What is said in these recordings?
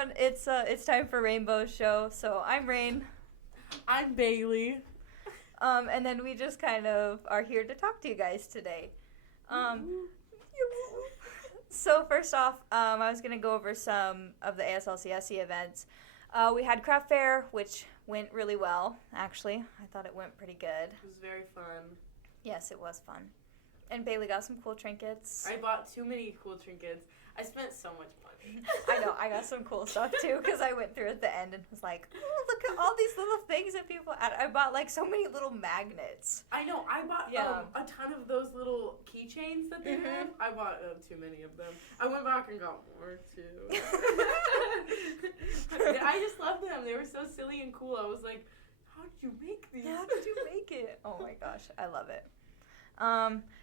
everyone, it's time for RayneBow's show. So I'm Rain. I'm Baeli. And then we just kind of are here to talk to you guys today. So first off, I was gonna go over some of the ASLCSE events. We had craft fair, which went really well. Actually, I thought it went pretty good. It was very fun. Yes, it was fun. And Baeli got some cool trinkets. I bought too many cool trinkets. I spent so much money. I know, I got some cool stuff too, because I went through at the end and was like, oh, look at all these little things that people add. I bought like so many little magnets. I know, I bought a ton of those little keychains that they have. I bought too many of them. I went back and got more too. I just loved them. They were so silly and cool. I was like, how did you make these? How did you make it? Oh my gosh, I love it.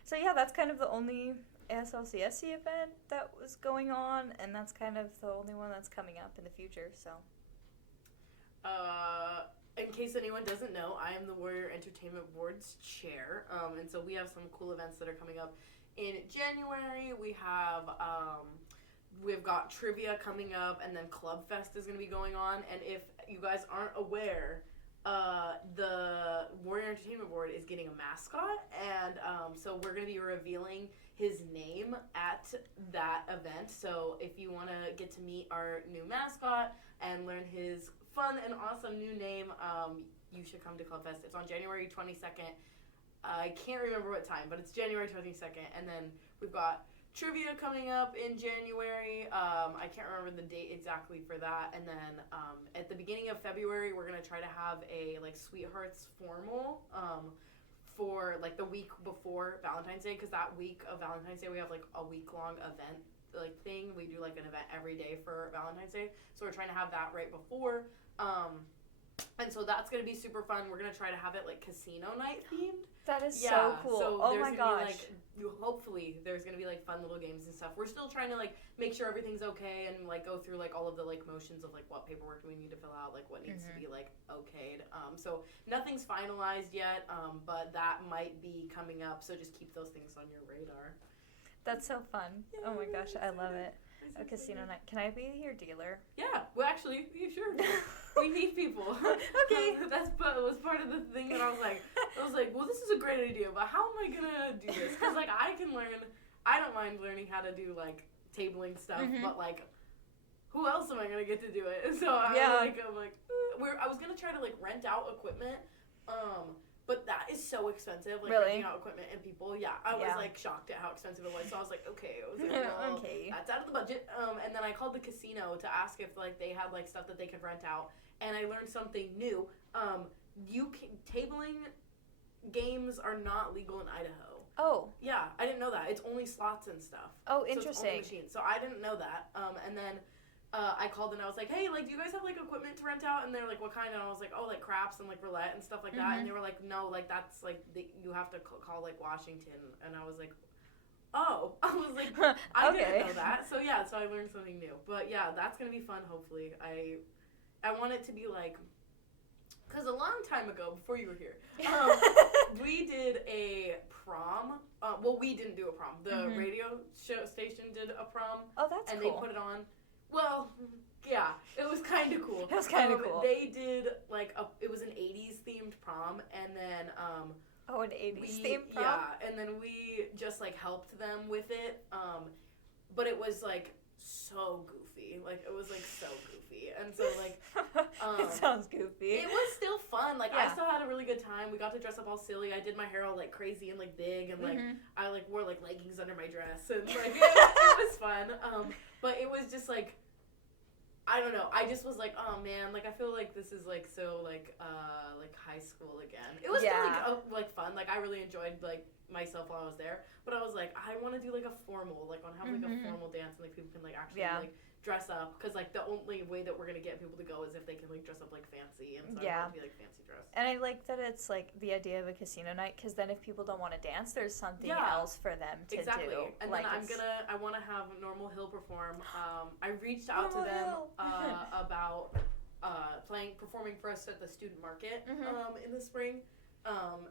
So yeah, that's kind of the only ASLCSE event that was going on, and that's kind of the only one that's coming up in the future, so. In case anyone doesn't know, I am the Warrior Entertainment Board's chair, and so we have some cool events that are coming up. In January, we've got trivia coming up, and then Club Fest is going to be going on, and if you guys aren't aware, the Warrior Entertainment Board is getting a mascot, and so we're going to be revealing his name at that event. So if you want to get to meet our new mascot and learn his fun and awesome new name, you should come to Club Fest. It's on January 22nd. I can't remember what time, but it's January 22nd. And then we've got trivia coming up in January. I can't remember the date exactly for that. And then at the beginning of February, we're going to try to have a like Sweethearts formal for like the week before Valentine's Day, because that week of Valentine's Day we have like a week-long event like thing. We do like an event every day for Valentine's Day, so we're trying to have that right before. And so that's going to be super fun. We're going to try to have it like casino night themed. That is so cool. So oh my gosh. Hopefully there's going to be like fun little games and stuff. We're still trying to like make sure everything's okay and like go through like all of the like motions of like what paperwork do we need to fill out, like what needs to be like okayed. So nothing's finalized yet, but that might be coming up. So just keep those things on your radar. That's so fun. Oh my gosh, I love it. A casino night. Can I be your dealer? Yeah. Well, actually, yeah, sure. We need people. Okay. That was part of the thing that I was like, well, this is a great idea, but how am I gonna do this? Because like I don't mind learning how to do like tabling stuff, but like, who else am I gonna get to do it? So I was gonna try to like rent out equipment, but that is so expensive, like renting out equipment and people. Yeah, I was like shocked at how expensive it was. So I was like, okay, that's out of the budget. And then I called the casino to ask if like they had like stuff that they could rent out, and I learned something new. Tabling games are not legal in Idaho. Oh. Yeah, I didn't know that. It's only slots and stuff. Oh, interesting. So it's only machines. So I didn't know that. And then I called and I was like, hey, like, do you guys have, like, equipment to rent out? And they're like, what kind? And I was like, oh, like, craps and, like, roulette and stuff like that. And they were like, no, like, that's, like, you have to call, like, Washington. And I was like, oh. I was like, I didn't know that. So, yeah, so I learned something new. But, yeah, that's going to be fun, hopefully. I want it to be, like, because a long time ago, before you were here, we did a prom. Well, we didn't do a prom. The radio station did a prom. Oh, that's cool. And they put it on. Well, yeah, it was kind of cool. It was kind of cool. They did, like, it was an 80s themed prom, and then, an 80s themed prom? Yeah, and then we just, like, helped them with it, but it was, like, so goofy. Like, it was, like, so goofy, and so, like, it sounds goofy. It was still fun. Like, I still had a really good time. We got to dress up all silly. I did my hair all, like, crazy and, like, big, and, like, I, like, wore, like, leggings under my dress, and, like, it was fun, but it was just, like, I don't know. I just was like, oh, man. Like, I feel like this is, like, so, like high school again. It was still, like, fun. Like, I really enjoyed, like, myself while I was there. But I was like, I want to do, like, a formal. Like, I want to have, like, a formal dance. And, like, people can, like, actually, like, dress up. Because, like, the only way that we're going to get people to go is if they can, like, dress up, like, fancy. And so I want to be, like, fancy dressed. And I like that it's, like, the idea of a casino night. Because then if people don't want to dance, there's something else for them to do. And like, then I want to have Normal Hill perform. I reached out to them about performing for us at the student market in the spring.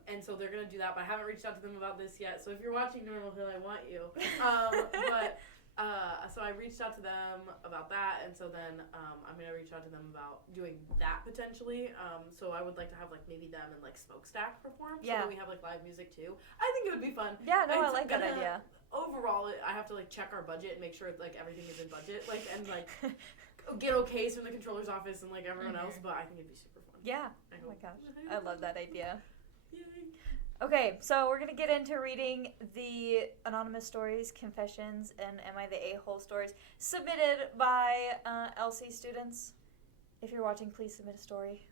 And so they're going to do that, but I haven't reached out to them about this yet. So if you're watching Normal Hill, I want you. But So I reached out to them about that, and so then I'm gonna reach out to them about doing that potentially. So I would like to have like maybe them and like Smokestack perform. So that we have like live music too. I think it would be fun. Yeah, no, I like that idea. Overall, I have to like check our budget and make sure like everything is in budget, like and like get okays from the controller's office and like everyone else. But I think it'd be super fun. Yeah. Oh my gosh, I love that idea. Yay. Okay, so we're going to get into reading the anonymous stories, confessions, and Am I the A-hole stories submitted by LC students. If you're watching, please submit a story.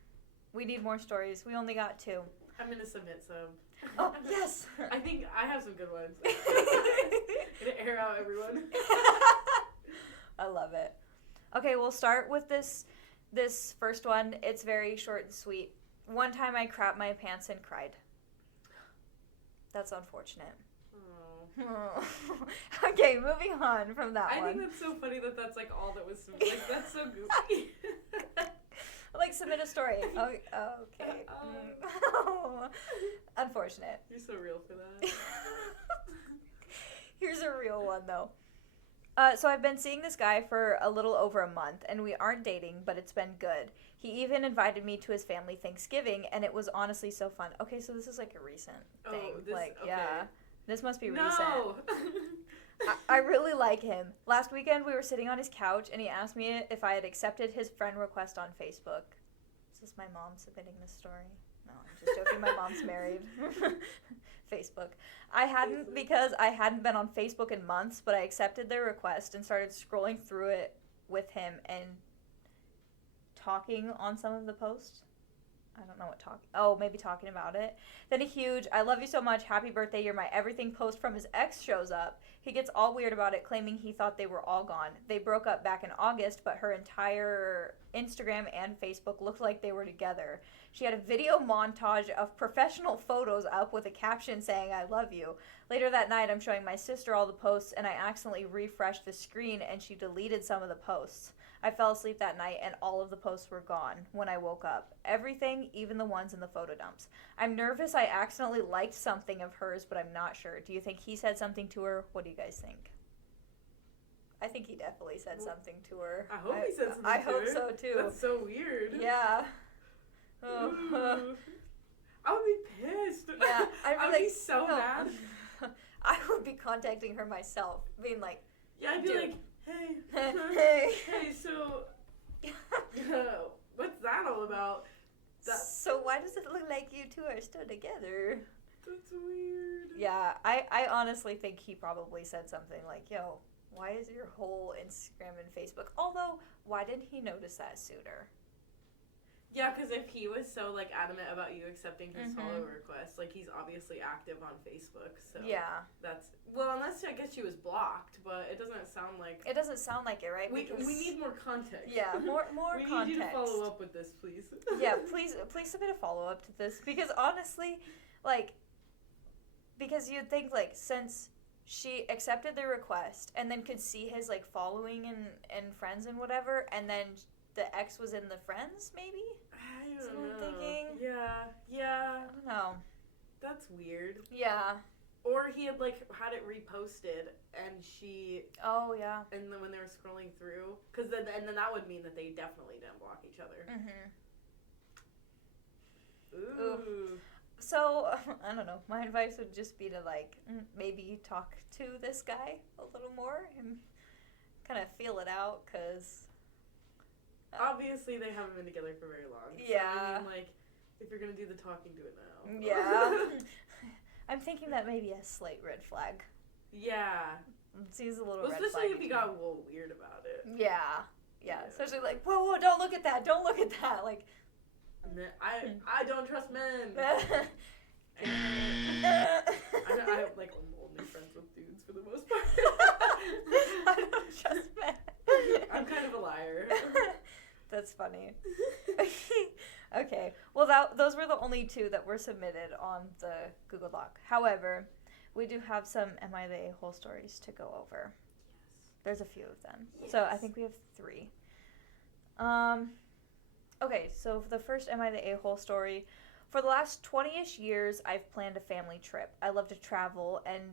We need more stories. We only got 2. I'm going to submit some. Oh, yes! I think I have some good ones. Gonna air out everyone. I love it. Okay, we'll start with this first one. It's very short and sweet. One time I crapped my pants and cried. That's unfortunate. Oh. Okay, moving on from that one. I think that's so funny that that's like all that was like that's so goofy. Like submit a story. Oh, okay. Unfortunate. You're so real for that. Here's a real one though. So I've been seeing this guy for a little over a month, and we aren't dating, but it's been good. He even invited me to his family Thanksgiving, and it was honestly so fun. Okay, so this is like a recent thing. Okay. Yeah, this must be recent. I really like him. Last weekend we were sitting on his couch, and he asked me if I had accepted his friend request on Facebook. Is this my mom submitting this story? No, I'm just joking. My mom's married. Facebook. I hadn't because I hadn't been on Facebook in months, but I accepted their request and started scrolling through it with him and talking on some of the posts. I don't know what talking. Oh, maybe talking about it. Then a huge "I love you so much, happy birthday, you're my everything" post from his ex shows up. He gets all weird about it, claiming he thought they were all gone. They broke up back in August, but her entire Instagram and Facebook looked like they were together. She had a video montage of professional photos up with a caption saying "I love you." Later that night, I'm showing my sister all the posts, and I accidentally refreshed the screen, and she deleted some of the posts. I fell asleep that night, and all of the posts were gone when I woke up. Everything, even the ones in the photo dumps. I'm nervous I accidentally liked something of hers, but I'm not sure. Do you think he said something to her? What do you guys think? I think he definitely said something to her. I hope he said something to her. I hope so, too. That's so weird. Yeah. I would be pissed. Yeah, I would be so mad. I would be contacting her myself, being like, yeah, I'd be dude. like, hey, hey, so, what's that all about? So why does it look like you two are still together? That's weird. Yeah, I honestly think he probably said something like, yo, why is your whole Instagram and Facebook? Although, why didn't he notice that sooner? Yeah, because if he was so, like, adamant about you accepting his follow request, like, he's obviously active on Facebook, so... Yeah. That's... Well, unless, I guess, she was blocked, but it doesn't sound like... It doesn't sound like it, right? We need more context. Yeah, more we context. We need you to follow up with this, please. Yeah, please submit a follow-up to this, because honestly, like, because you'd think, like, since she accepted the request, and then could see his, like, following and friends and whatever, and then... the ex was in the friends, maybe? I don't know. know. I'm thinking. Yeah. I don't know. That's weird. Yeah. Or he had, like, had it reposted, and she... Oh, yeah. And then when they were scrolling through... Because then that would mean that they definitely didn't block each other. Mm-hmm. Ooh. So, I don't know. My advice would just be to, like, maybe talk to this guy a little more and kind of feel it out, because... Obviously, they haven't been together for very long. Yeah. So, I mean, like, if you're going to do the talking, do it now. Yeah. I'm thinking that may be a slight red flag. Yeah. It seems a little red flag. Especially if he got a little weird about it. Yeah. Especially like, whoa, don't look at that. Don't look at that. Like, I don't trust men. I like, I'm only friends with dudes for the most part. I don't trust men. I'm kind of a liar. That's funny. Okay. Well, those were the only 2 that were submitted on the Google Doc. However, we do have some Am I the A-hole stories to go over. Yes. There's a few of them. Yes. So I think we have 3. Okay, so for the first Am I the A-hole story, for the last 20-ish years, I've planned a family trip. I love to travel, and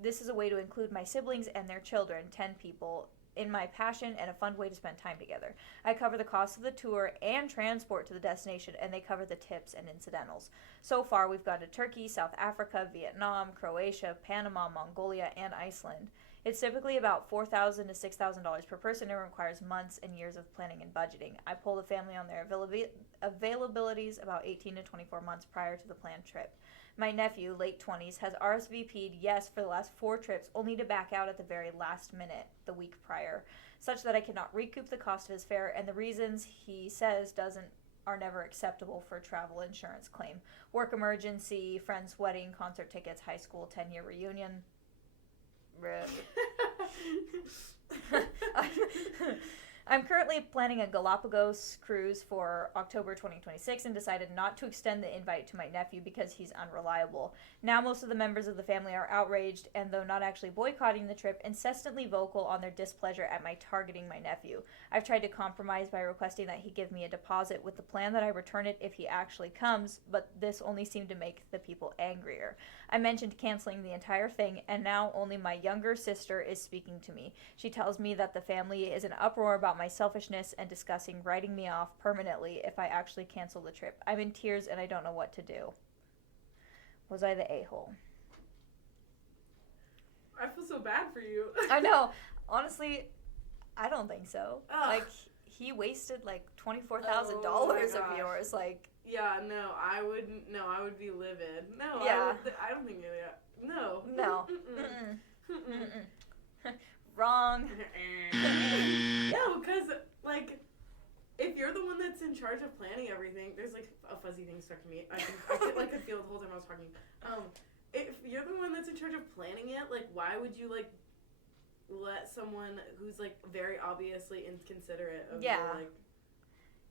This is a way to include my siblings and their children, 10 people, in my passion and a fun way to spend time together. I cover the cost of the tour and transport to the destination, and they cover the tips and incidentals. So far, we've gone to Turkey, South Africa, Vietnam, Croatia, Panama, Mongolia, and Iceland. It's typically about $4,000 to $6,000 per person and requires months and years of planning and budgeting. I pull the family on their availabilities about 18 to 24 months prior to the planned trip. My nephew, late 20s, has RSVP'd yes for the last 4 trips, only to back out at the very last minute, the week prior, such that I cannot recoup the cost of his fare, and the reasons he says are never acceptable for a travel insurance claim. Work emergency, friend's wedding, concert tickets, high school 10-year reunion. I'm currently planning a Galapagos cruise for October 2026 and decided not to extend the invite to my nephew because he's unreliable. Now most of the members of the family are outraged and, though not actually boycotting the trip, incessantly vocal on their displeasure at my targeting my nephew. I've tried to compromise by requesting that he give me a deposit with the plan that I return it if he actually comes, but this only seemed to make the people angrier. I mentioned canceling the entire thing, and now only my younger sister is speaking to me. She tells me that the family is in uproar about my selfishness and discussing writing me off permanently if I actually cancel the trip. I'm in tears and I don't know what to do. Was I the a-hole? I feel so bad for you. I know. Honestly, I don't think so. Ugh. Like, he wasted like $24,000 of yours. Like, yeah, no, I would be livid. No, yeah. I don't think it. No. No. Wrong. No, because, like, if you're the one that's in charge of planning everything, there's, like, a fuzzy thing stuck to me. I could feel it the whole time I was talking. If you're the one that's in charge of planning it, like, why would you, like, let someone who's, like, very obviously inconsiderate of you, like,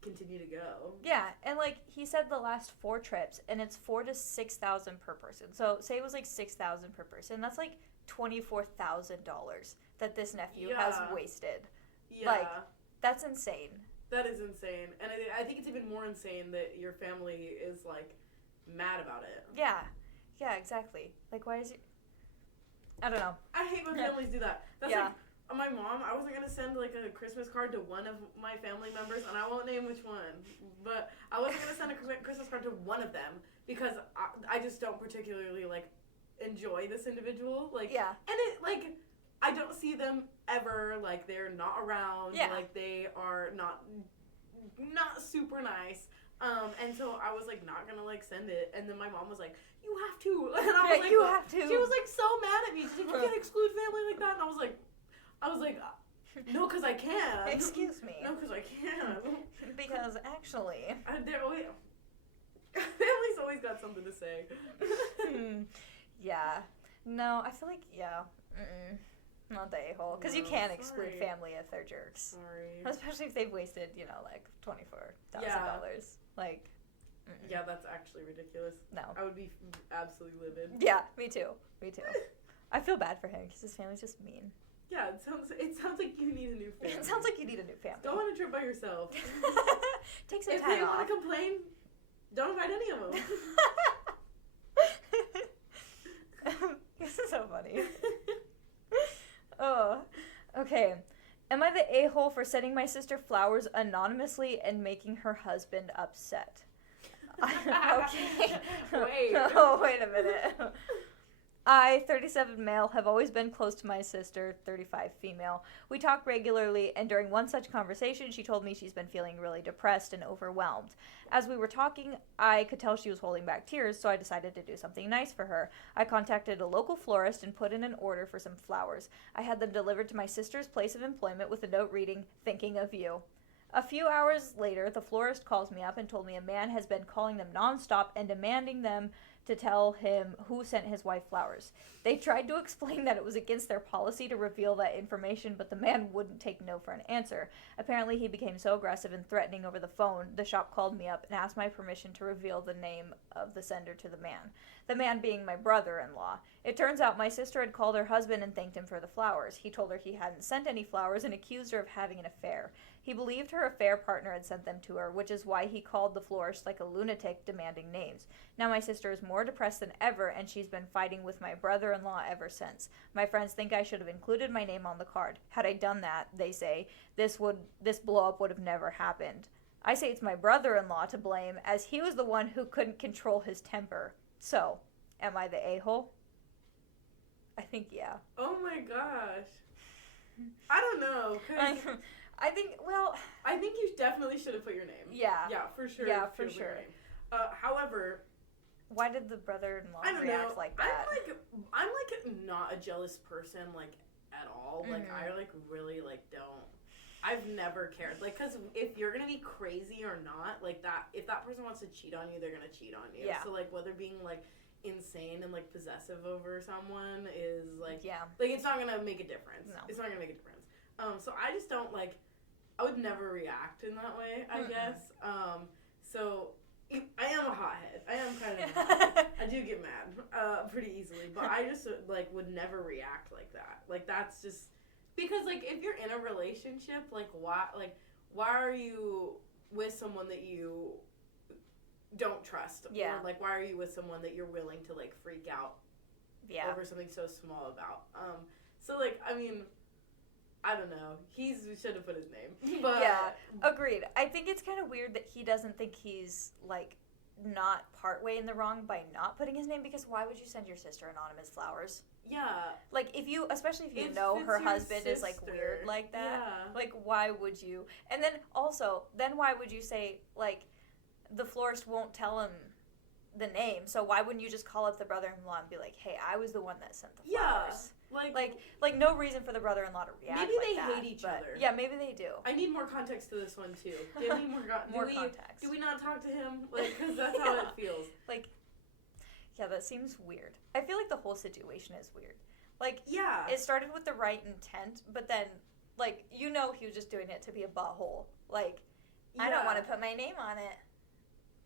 continue to go? Yeah, and, like, he said the last 4 trips, and it's $4,000 to $6,000 per person. So, say it was, like, $6,000 per person. That's, like, $24,000 that this nephew has wasted. Yeah. Like, that's insane. That is insane. And I think it's even more insane that your family is, like, mad about it. Yeah. Yeah, exactly. Like, why is it... I don't know. I hate when families do that. That's like, my mom, I wasn't going to send, like, a Christmas card to one of my family members, and I won't name which one, but I wasn't going to send a Christmas card to one of them because I just don't particularly, like, enjoy this individual. Like, and it, like... I don't see them ever, like, they're not around, like, they are not super nice, and so I was, like, not gonna, like, send it, and then my mom was like, you have to, and I was like, you have to. She was, like, so mad at me, she's like, you can't exclude family like that, and I was like, no, because I can. Excuse me. No, because I can. Because, actually. Family's always got something to say. Yeah. No, I feel like, not the a-hole. Because you can't exclude family if they're jerks. Sorry. Especially if they've wasted, like, $24,000. Like, yeah, that's actually ridiculous. No. I would be absolutely livid. Yeah, me too. I feel bad for him because his family's just mean. Yeah, it sounds like you need a new family. It sounds like you need a new family. Go on a trip by yourself. Take some time off. If they want to complain, don't invite any of them. This is so funny. Oh, okay. Am I the a-hole for sending my sister flowers anonymously and making her husband upset? Okay. Wait. Oh, wait a minute. I, 37 male, have always been close to my sister, 35 female. We talk regularly, and during one such conversation, she told me she's been feeling really depressed and overwhelmed. As we were talking, I could tell she was holding back tears, so I decided to do something nice for her. I contacted a local florist and put in an order for some flowers. I had them delivered to my sister's place of employment with a note reading, "Thinking of you." A few hours later, the florist calls me up and told me a man has been calling them nonstop and demanding them to tell him who sent his wife flowers. They tried to explain that it was against their policy to reveal that information, but the man wouldn't take no for an answer. Apparently, he became so aggressive and threatening over the phone, the shop called me up and asked my permission to reveal the name of the sender to the man being my brother-in-law. It turns out my sister had called her husband and thanked him for the flowers. He told her he hadn't sent any flowers and accused her of having an affair. He believed her affair partner had sent them to her, which is why he called the florist like a lunatic, demanding names. Now my sister is more depressed than ever, and she's been fighting with my brother-in-law ever since. My friends think I should have included my name on the card. Had I done that, they say, this blow-up would have never happened. I say it's my brother-in-law to blame, as he was the one who couldn't control his temper. So, am I the a-hole? I think yeah. Oh my gosh. I don't know. I think you definitely should have put your name. Yeah. Yeah, for sure. Yeah, for sure. However, why did the brother-in-law I don't react know. like that? I'm not a jealous person, like, at all. Mm-hmm. Like, I, like, really, like, don't. I've never cared. Like, because if you're going to be crazy or not, like, that, if that person wants to cheat on you, they're going to cheat on you. Yeah. So, like, whether being, like, insane and, like, possessive over someone is, like, yeah. Like, it's not going to make a difference. No. It's not going to make a difference. So I just don't, like, I would never react in that way, I guess. So I am a hothead. I am kind of a hothead. I do get mad pretty easily, but I just, like, would never react like that. Like, that's just, because, like, if you're in a relationship, like, why are you with someone that you don't trust? Yeah. Or, like, why are you with someone that you're willing to, like, freak out over something so small about? So, like, I mean, I don't know. He should have put his name. But yeah, agreed. I think it's kind of weird that he doesn't think he's, like, not partway in the wrong by not putting his name, because why would you send your sister anonymous flowers? Yeah. Like, especially if you know her husband is, like, weird like that. Yeah. Like, why would you? And then also, why would you say, like, the florist won't tell him the name, so why wouldn't you just call up the brother-in-law and be like, hey, I was the one that sent the flowers? Like no reason for the brother-in-law to react. Maybe like they that, hate each other. Yeah, maybe they do. I need more context to this one too. Give me more context. Do we not talk to him? Like, because that's how it feels. Like, yeah, that seems weird. I feel like the whole situation is weird. Like, yeah, it started with the right intent, but then, like, he was just doing it to be a butthole. Like, I don't want to put my name on it.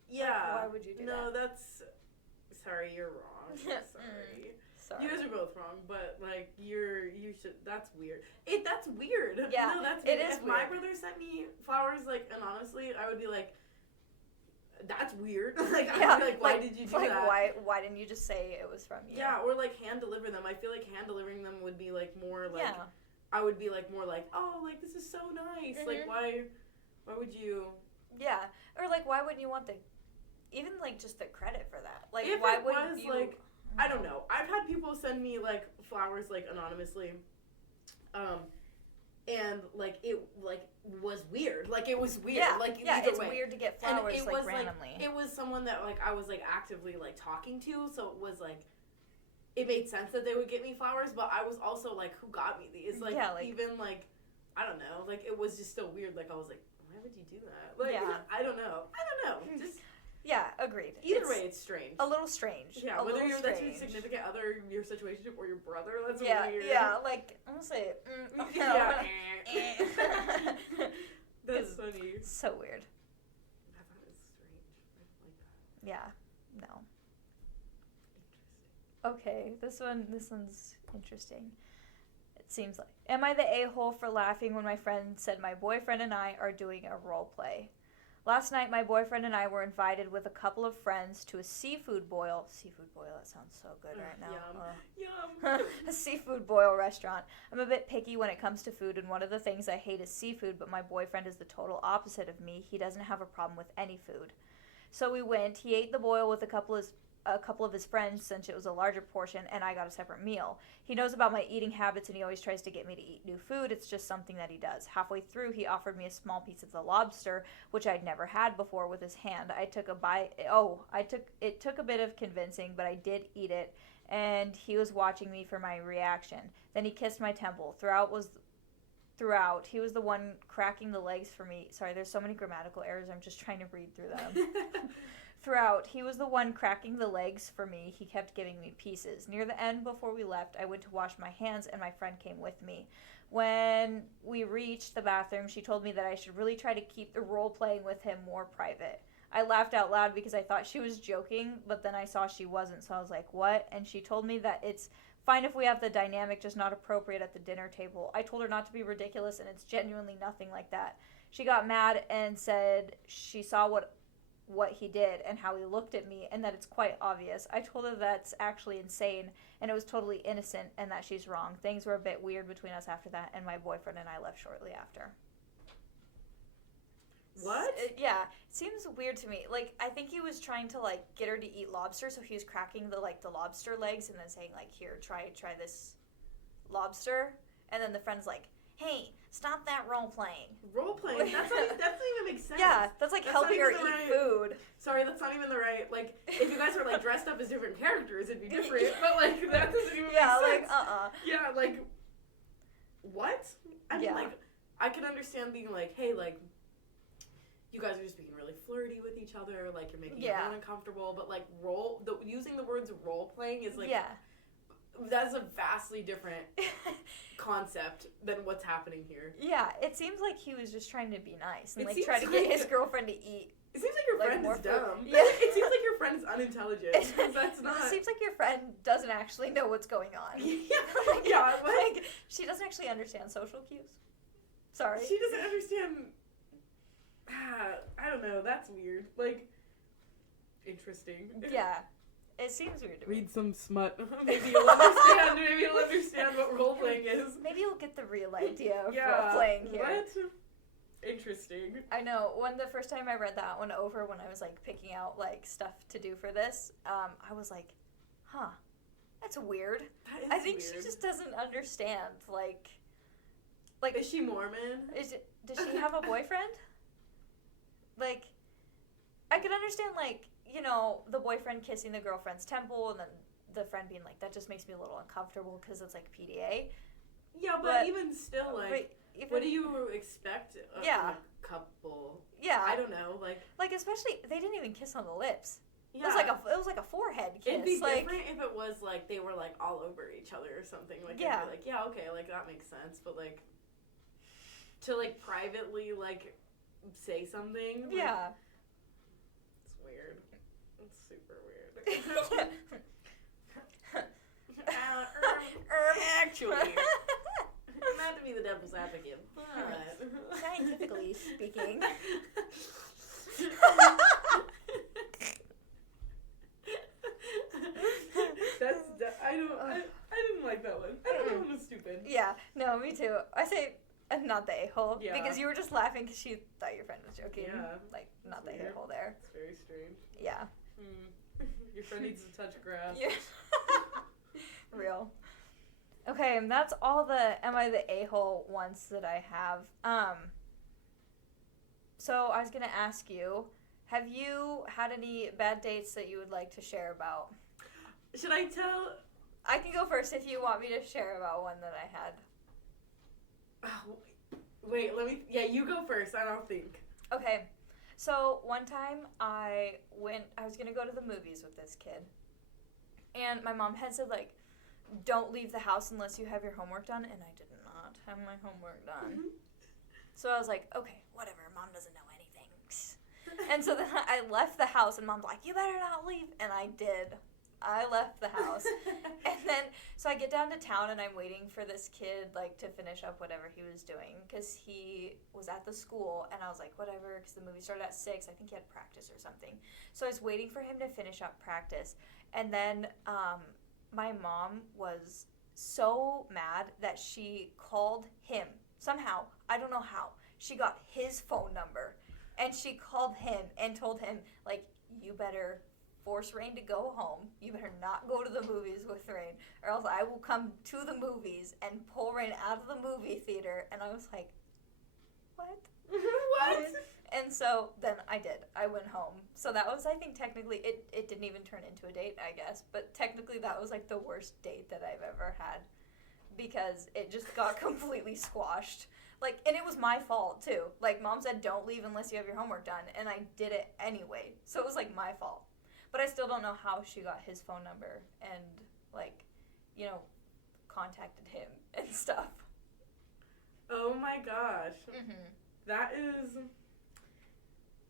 Yeah. Like, why would you do that? No, that's. Sorry, you're wrong. Sorry. Sorry. You guys are both wrong, but, like, you should. That's weird. That's weird. Yeah. No, that's weird. It is if weird. my brother sent me flowers, like, anonymously, I would be like, that's weird. Like, yeah, I'd be like, why did you do that? Why didn't you just say it was from you? Yeah, or, like, hand deliver them. I feel like hand delivering them would be, like, more, like, yeah. I would be, like, more like, oh, like, this is so nice. Mm-hmm. Like, why would you? Yeah, or, like, why wouldn't you want even, like, just the credit for that? Like, if why it wouldn't was, you? Like, I don't know. I've had people send me, like, flowers, like, anonymously, and, like, it, like, was weird. Like, it was weird. Yeah, like, yeah, either it's way. weird to get flowers, and it like, was, randomly. Like, it was someone that, like, I was, like, actively, like, talking to, so it was, like, it made sense that they would get me flowers, but I was also, like, who got me these? Like, yeah, like, even, like, I don't know. Like, it was just still weird. Like, I was like, why would you do that? Like, yeah. I don't know. Just... Yeah, agreed. Either way, it's strange. A little strange. Yeah, whether that's your significant other, your situationship, or your brother, that's weird. Yeah, like, I'm gonna say it. Yeah. That's funny. So weird. I thought it was strange. I don't like that. Yeah, no. Okay, this one's interesting. It seems like. Am I the a-hole for laughing when my friend said my boyfriend and I are doing a role play? Last night, my boyfriend and I were invited with a couple of friends to a seafood boil. Seafood boil, that sounds so good right now. Yum. A seafood boil restaurant. I'm a bit picky when it comes to food, and one of the things I hate is seafood, but my boyfriend is the total opposite of me. He doesn't have a problem with any food. So we went. He ate the boil with a couple of his friends since it was a larger portion, and I got a separate meal. He knows about my eating habits, and he always tries to get me to eat new food. It's just something that he does. Halfway through, he offered me a small piece of the lobster, which I'd never had before, with his hand. I took a bite. It took a bit of convincing, but I did eat it, and he was watching me for my reaction. Then he kissed my temple. Throughout, he was the one cracking the legs for me. Sorry, there's so many grammatical errors. I'm just trying to read through them. Throughout, he was the one cracking the legs for me. He kept giving me pieces. Near the end, before we left, I went to wash my hands, and my friend came with me. When we reached the bathroom, she told me that I should really try to keep the role-playing with him more private. I laughed out loud because I thought she was joking, but then I saw she wasn't, so I was like, what? And she told me that it's fine if we have the dynamic, just not appropriate at the dinner table. I told her not to be ridiculous, and it's genuinely nothing like that. She got mad and said she saw what he did and how he looked at me and that it's quite obvious. I told her that's actually insane and it was totally innocent and that she's wrong. Things were a bit weird between us after that, and my boyfriend and I left shortly after. What? Yeah, it seems weird to me. Like, I think he was trying to, like, get her to eat lobster, so he was cracking the lobster legs and then saying, like, here, try this lobster. And then the friend's like, hey, stop that role-playing. Role-playing? That doesn't even make sense. Yeah, that's like helping her eat food. Sorry, that's not even the right, like, if you guys were, like, dressed up as different characters, it'd be different. But, like, that doesn't even make sense. Yeah, like, Yeah, like, what? I mean, Yeah. like, I could understand being like, hey, like, you guys are just being really flirty with each other, like, you're making everyone uncomfortable, but, like, using the words role-playing is, like, that's a vastly different concept than what's happening here. Yeah, it seems like he was just trying to be nice and, It like, try to get his girlfriend to eat. It seems like your friend is dumb. Yeah. It seems like your friend is unintelligent. That's not... It seems like your friend doesn't actually know what's going on. Yeah, like, she doesn't actually understand social cues. Sorry. She doesn't understand... I don't know, that's weird. Like, interesting. Yeah. It seems weird to me. Read some smut. Maybe you'll understand. Maybe you'll understand what role-playing is. Maybe you'll get the real idea of role-playing here. What? Interesting. I know. The first time I read that one over, when I was, like, picking out, like, stuff to do for this, I was like, huh, that's weird. That is I think weird. she just doesn't understand, like... Is she Mormon? Does she have a boyfriend? Like, I could understand, like, you know, the boyfriend kissing the girlfriend's temple, and then the friend being like, that just makes me a little uncomfortable because it's, like, PDA. Yeah, but even still, like, even, what do you expect from a couple? Yeah. I don't know, like... Like, especially, they didn't even kiss on the lips. Yeah. It was like a forehead kiss. It'd be like, different if it was, like, they were, like, all over each other or something. Like, yeah. I'd be like, yeah, okay, like, that makes sense, but, like, to, like, privately, like, say something. Like, yeah. It's weird. It's super weird. Actually, not to be the devil's advocate, but scientifically speaking. I didn't like that one. I thought that one was stupid. Yeah, no, me too. I say not the a-hole, Yeah. because you were just laughing because she thought your friend was joking. Yeah. Like, not It's the weird. a-hole there. It's very strange. Yeah. Your friend needs to touch grass. Yeah. Real. Okay, and that's all the Am I the A-hole ones that I have. So I was going to ask you, have you had any bad dates that you would like to share about? Should I tell? I can go first if you want me to share about one that I had. Oh, wait, yeah, you go first. I don't think. Okay. So one time I was going to go to the movies with this kid. And my mom had said, like, don't leave the house unless you have your homework done. And I did not have my homework done. Mm-hmm. So I was like, okay, whatever. Mom doesn't know anything. And so then I left the house and Mom's like, you better not leave. And I did. I left the house. And then, so I get down to town and I'm waiting for this kid, like, to finish up whatever he was doing. Because he was at the school and I was like, whatever, because the movie started at 6. I think he had practice or something. So I was waiting for him to finish up practice. And then my mom was so mad that she called him. Somehow, I don't know how, she got his phone number. And she called him and told him, like, you better force Rain to go home. You better not go to the movies with Rain, or else I will come to the movies and pull Rain out of the movie theater. And I was like, what? What? And so then I did. I went home. So that was, I think, technically, it didn't even turn into a date, I guess. But technically that was, like, the worst date that I've ever had. Because it just got completely squashed. Like, and it was my fault, too. Like, Mom said, don't leave unless you have your homework done. And I did it anyway. So it was, like, my fault. But I still don't know how she got his phone number and, like, you know, contacted him and stuff. Oh my gosh. Mm-hmm. That is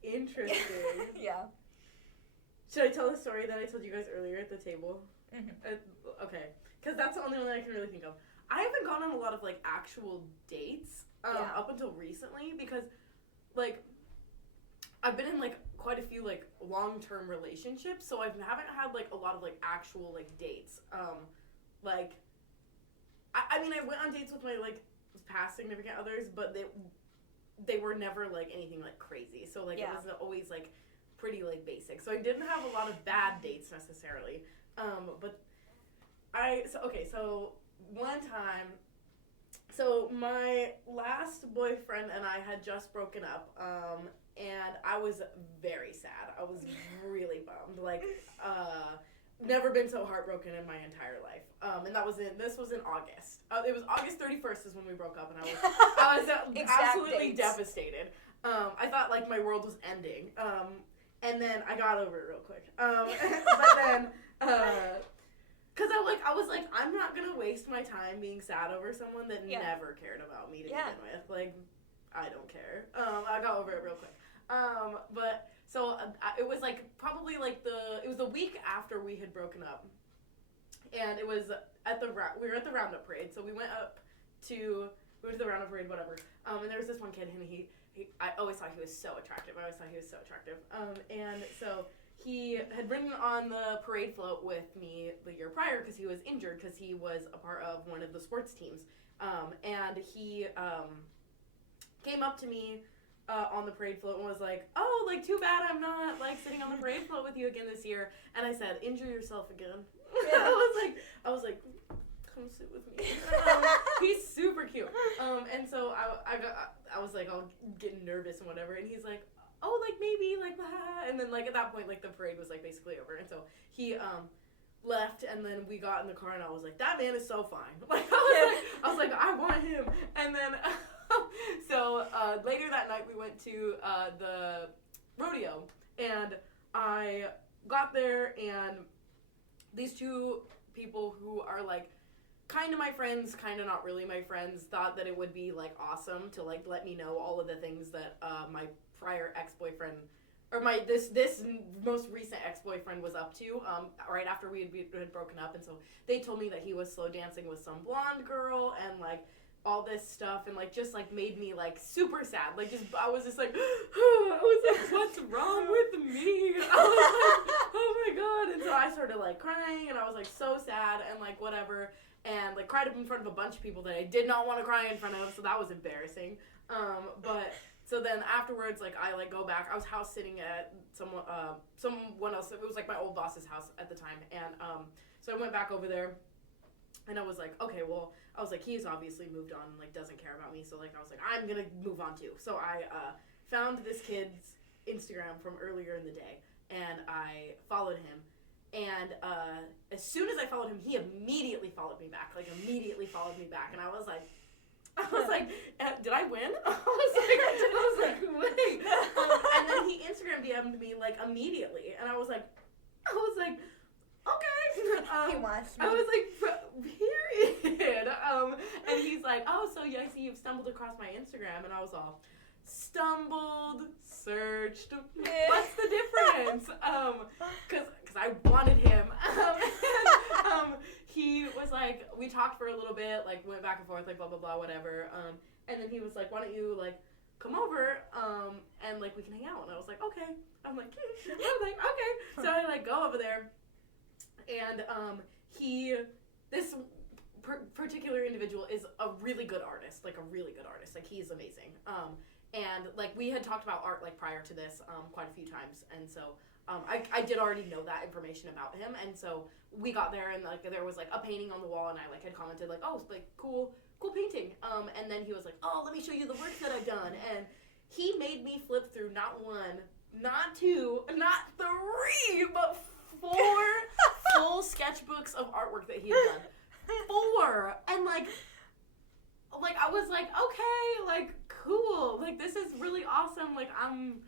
interesting. Yeah. Should I tell the story that I told you guys earlier at the table? Mm-hmm. Okay. Because that's the only one that I can really think of. I haven't gone on a lot of, like, actual dates up until recently because like, I've been in, like, quite a few, like, long-term relationships, so I haven't had, like, a lot of, like, actual, like, dates. Like, I mean, I went on dates with my, like, past significant others, but they were never, like, anything, like, crazy. So, like, it was always, like, pretty, like, basic. So I didn't have a lot of bad dates necessarily. But so one time, so my last boyfriend and I had just broken up, and I was very sad. I was really bummed. Like, never been so heartbroken in my entire life. And this was in August. It was August 31st is when we broke up, and I was absolutely devastated. I thought, like, my world was ending. And then I got over it real quick. But then, because I was like, I'm not going to waste my time being sad over someone that never cared about me to begin with. Like, I don't care. I got over it real quick. But, so, it was, like, probably, like, it was the week after we had broken up. And it was we were at the Roundup Parade. So we went to the Roundup Parade, whatever. And there was this one kid, and I always thought he was so attractive. And so he had ridden on the parade float with me the year prior because he was injured because he was a part of one of the sports teams. And he came up to me on the parade float and was like, oh, like, too bad I'm not, like, sitting on the parade float with you again this year. And I said, injure yourself again. Yeah. I was like, come sit with me. He's super cute. And so I was like, all getting nervous and whatever. And he's like, oh, like, maybe, like, blah. And then, like, at that point, like, the parade was, like, basically over. And so he left, and then we got in the car, and I was like, that man is so fine. Like, I was like, I want him. And then, so later that night, we went to the rodeo, and I got there, and these two people who are, like, kind of my friends, kind of not really my friends, thought that it would be, like, awesome to, like, let me know all of the things that my prior ex-boyfriend, or this most recent ex-boyfriend was up to, right after we had broken up. And so they told me that he was slow dancing with some blonde girl, and, like, all this stuff, and, like, just, like, made me, like, super sad. Like, I was just like, I was like, what's wrong with me? I was like, oh my God. And so I started, like, crying, and I was, like, so sad, and, like, whatever, and, like, cried up in front of a bunch of people that I did not want to cry in front of, so that was embarrassing. But so then afterwards, like, I, like, go back. I was house sitting at someone else. It was, like, my old boss's house at the time. And so I went back over there, and I was like, okay, well, I was like, he's obviously moved on and, like, doesn't care about me. So, like, I was like, I'm going to move on too. So I found this kid's Instagram from earlier in the day, and I followed him. And as soon as I followed him, he immediately followed me back. And I was like, did I win? I was like, wait. And then he Instagram DM'd me, like, immediately. And I was like, okay. He wants me. I was like, period. And he's like, oh, so yeah, I see you've stumbled across my Instagram. And I was all, stumbled, searched. What's the difference? Because I wanted him. He was like, we talked for a little bit, like, went back and forth, like, blah, blah, blah, whatever. And then he was like, why don't you, like, come over, and, like, we can hang out. And I was like, okay. I'm like, okay. So I, like, go over there, and this particular individual is a really good artist. Like, he's amazing. And, like, we had talked about art, like, prior to this quite a few times, and so I did already know that information about him, and so we got there, and, like, there was, like, a painting on the wall, and I, like, had commented, like, oh, like, cool painting, and then he was like, oh, let me show you the work that I've done, and he made me flip through not one, not two, not three, but 4 full sketchbooks of artwork that he had done. 4! And, like, I was like, okay, like, cool, like, this is really awesome, like, I'm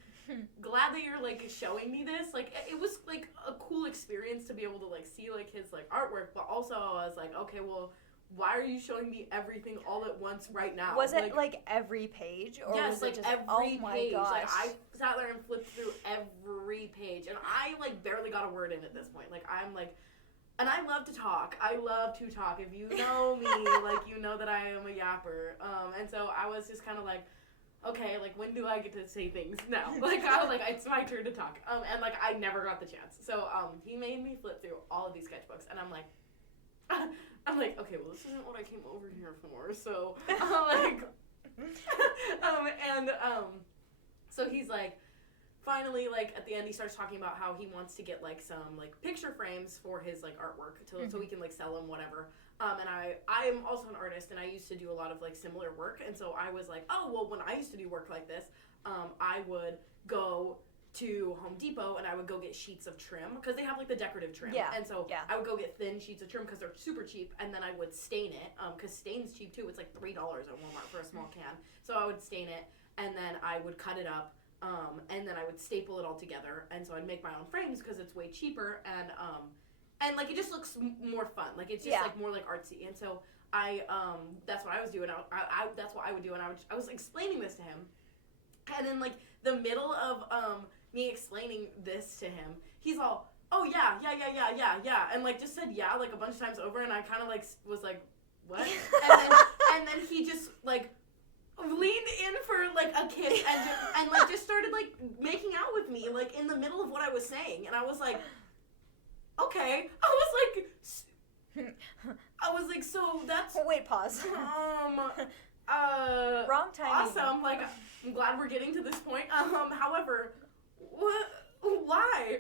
glad that you're, like, showing me this. Like, it was, like, a cool experience to be able to, like, see, like, his, like, artwork, but also I was like, okay, well, why are you showing me everything all at once right now? Was it, like, every page? Or yes, was like, it just, every oh my page. Gosh. Like, I sat there and flipped through every page, and I, like, barely got a word in at this point. Like, I'm, like, and I love to talk. If you know me, like, you know that I am a yapper. And so I was just kind of like, okay, like, when do I get to say things now? Like, I was like, it's my turn to talk. And, like, I never got the chance. So, he made me flip through all of these sketchbooks, and I'm like, okay, well, this isn't what I came over here for, so, so he's like, finally, like, at the end, he starts talking about how he wants to get, like, some, like, picture frames for his, like, artwork so we can, like, sell them, whatever. And I am also an artist, and I used to do a lot of, like, similar work, and so I was like, oh, well, when I used to do work like this, I would go to Home Depot, and I would go get sheets of trim, because they have, like, the decorative trim. Yeah. And so I would go get thin sheets of trim, because they're super cheap, and then I would stain it, because stain's cheap, too. It's, like, $3 at Walmart for a small can. So I would stain it, and then I would cut it up, and then I would staple it all together, and so I'd make my own frames, because it's way cheaper, and like, it just looks more fun. Like, it's just, like, more, like, artsy. And so that's what I was doing. That's what I would do. And I was explaining this to him. And in, like, the middle of me explaining this to him, he's all, oh, yeah. And, like, just said yeah, like, a bunch of times over. And I kind of, like, was like, what? and then he just, like, leaned in for, like, a kiss and like, just started, like, making out with me, like, in the middle of what I was saying. And I was like, okay. I was like, so that's... Wait, pause. Wrong timing. Awesome. Like, I'm glad we're getting to this point. However, why?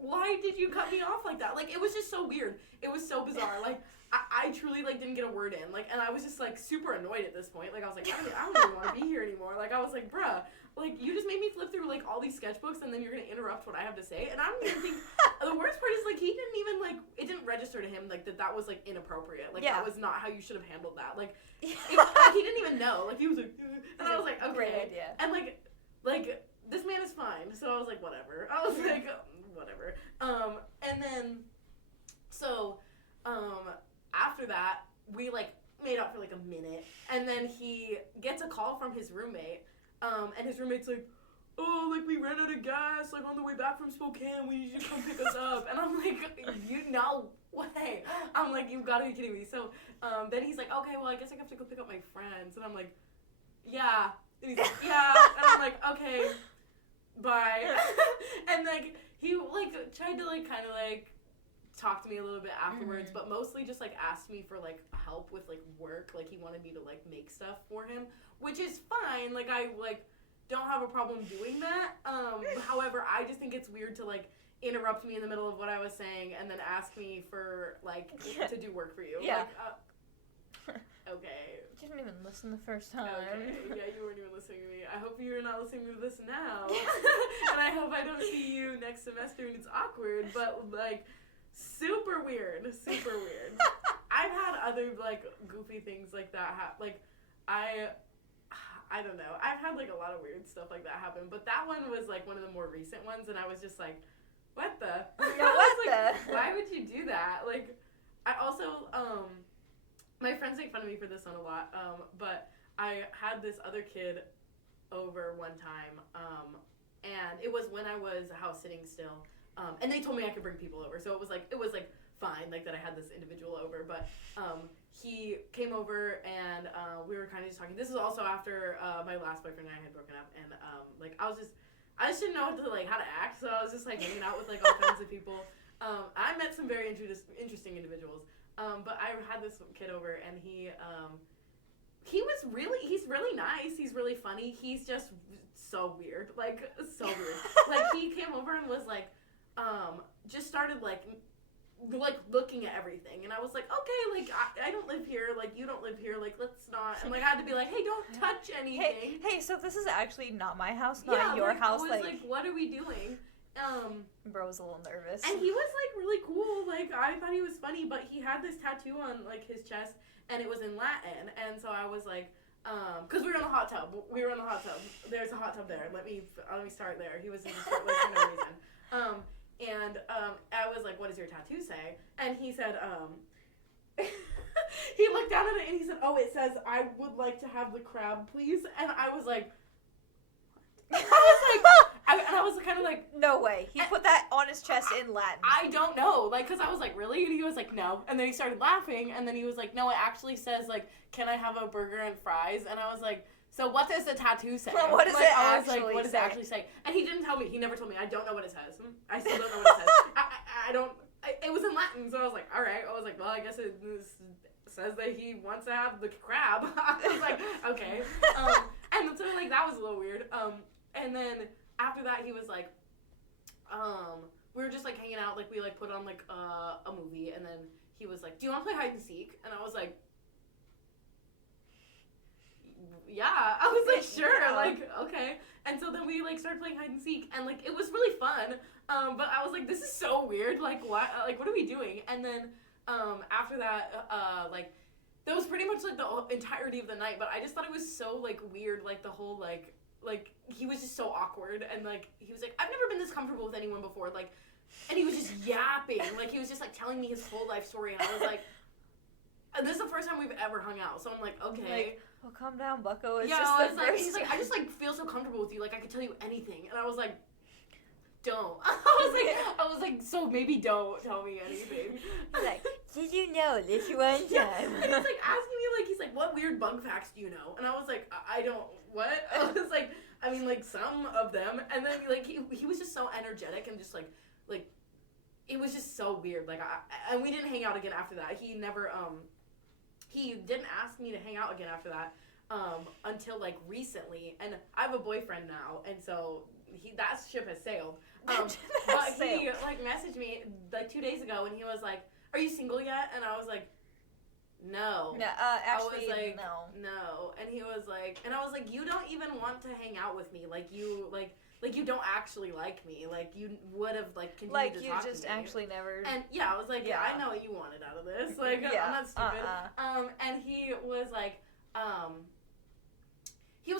Why did you cut me off like that? Like, it was just so weird. It was so bizarre. Like, I truly, like, didn't get a word in. Like, and I was just, like, super annoyed at this point. Like, I was like, I don't even want to be here anymore. Like, I was like, bruh, like, you just made me flip through, like, all these sketchbooks, and then you're going to interrupt what I have to say. And I don't even think, the worst part is, like, he didn't even, like, it didn't register to him, like, that was, like, inappropriate. Like, that was not how you should have handled that. Like, he didn't even know. Like, he was like, and I was like, okay. Great idea. And, like, this man is fine. So I was like, whatever. I was like, whatever. And then, so, after that, we, like, made out for, like, a minute, and then he gets a call from his roommate, and his roommate's like, oh, like, we ran out of gas, like, on the way back from Spokane, we need you to come pick us up, and I'm like, no way. I'm like, you've got to be kidding me. So, then he's like, okay, well, I guess I have to go pick up my friends, and I'm like, yeah, and he's like, yeah, and I'm like, okay, bye. And, like, he, like, tried to, like, kind of, like, talk to me a little bit afterwards, but mostly just, like, asked me for, like, help with, like, work. Like, he wanted me to, like, make stuff for him, which is fine. Like, I, like, don't have a problem doing that. However, I just think it's weird to, like, interrupt me in the middle of what I was saying and then ask me for, like, to do work for you. Yeah. Like, okay. You didn't even listen the first time. Okay. Yeah, you weren't even listening to me. I hope you're not listening to this now. And I hope I don't see you next semester and it's awkward, but, like, super weird. I've had other, like, goofy things like that like, I don't know. I've had, like, a lot of weird stuff like that happen, but that one was, like, one of the more recent ones, and I was just like, what the? Yeah, what like, why would you do that? Like, I also, my friends make fun of me for this one a lot, but I had this other kid over one time, and it was when I was house sitting still. And they told me I could bring people over, so it was like fine, like, that I had this individual over, but, he came over, and, we were kind of just talking. This is also after, my last boyfriend and I had broken up, and, like, I just didn't know how to act, so I was just, like, hanging out with, like, all kinds of people. I met some very interesting individuals, but I had this kid over, and he's really nice, he's really funny, he's just so weird, like, so weird. Like, he came over and was, like, just started, like, looking at everything, and I was like, okay, like, I don't live here, like, you don't live here, like, let's not, and, like, I had to be like, hey, don't touch anything. Hey, so this is actually not my house, not your house, I was like, what are we doing? Bro was a little nervous. And he was, like, really cool, like, I thought he was funny, but he had this tattoo on, like, his chest, and it was in Latin, and so I was like, because we were in the hot tub, there's a hot tub there, let me start there, he was in the for no reason, and I was like, what does your tattoo say? And he said, he looked down at it and he said, oh, it says, I would like to have the crab, please. And I was like, what? I was kind of like, no way. He put that on his chest in Latin. I don't know. Like, because I was like, really? And he was like, no. And then he started laughing. And then he was like, no, it actually says, like, can I have a burger and fries? And I was like, so what does the tattoo say? What does it I was actually like, what does say? it actually say? And he didn't tell me. He never told me. I don't know what it says. I still don't know what it says. I don't. It was in Latin, so I was like, all right. I was like, well, I guess it says that he wants to have the crab. I was like, okay. And so like that was a little weird. And then after that, he was like, we were just like hanging out. Like we like put on like a movie, and then he was like, do you want to play hide and seek? And I was like, yeah. I was like, sure, Yeah. like, okay. And so then we like started playing hide and seek, and like it was really fun. But I was like, this is so weird. Like, what are we doing? And then after that, like that was pretty much like the entirety of the night. But I just thought it was so like weird. Like the whole like he was just so awkward, and like he was like, I've never been this comfortable with anyone before. Like, and he was just yapping. Like he was just like telling me his whole life story, and I was like. And this is the first time we've ever hung out, so I'm like, okay. Like, well, calm down, Bucko. It's yeah, just I the was like, first he's like, time. I just like feel so comfortable with you, like I could tell you anything, and I was like, don't. I was like, so maybe don't tell me anything. He's like, did you know this one time? Yeah. And he's like asking me like, he's like, what weird bug facts do you know? And I was like, I don't. What? I was like, I mean, like some of them, and then like he was just so energetic and just like. It was just so weird. Like and we didn't hang out again after that. He never He didn't ask me to hang out again after that until like recently, and I have a boyfriend now, and so that ship has sailed. But he like messaged me like 2 days ago, and he was like, "Are you single yet?" And I was like, "No." No, actually, I was like, no. And he was like, and I was like, "You don't even want to hang out with me. Like you you don't actually like me. Like you would have like continued Like to you talk to me." just actually never. And yeah, I was like, yeah, I know what you wanted out of this. Like, Yeah, I'm not stupid. And he was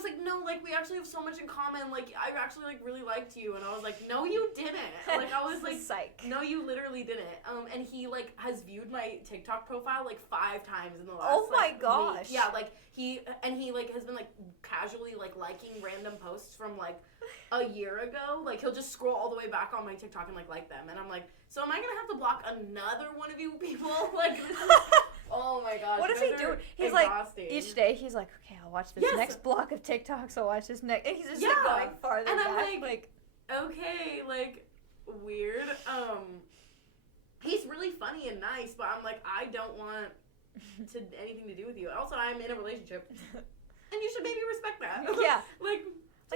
like, no, like we actually have so much in common. Like I actually like really liked you. And I was like, no, you didn't. Like I was like, psych. No, you literally didn't. And he like has viewed my TikTok profile like 5 times in the last. Oh my like, gosh. week. Yeah, like he like has been like casually like liking random posts from like a year ago. Like he'll just scroll all the way back on my TikTok and like them. And I'm like, so am I gonna have to block another one of you people? Like this is. Oh my gosh. What does he do? He's exhausting. like, each day he's like, okay, I'll watch this next block of TikToks, I'll watch this next, and he's just like going farther and back. I'm like, okay, like, weird. He's really funny and nice, but I'm like, I don't want anything to do with you. Also, I'm in a relationship, and you should maybe respect that. Yeah. Like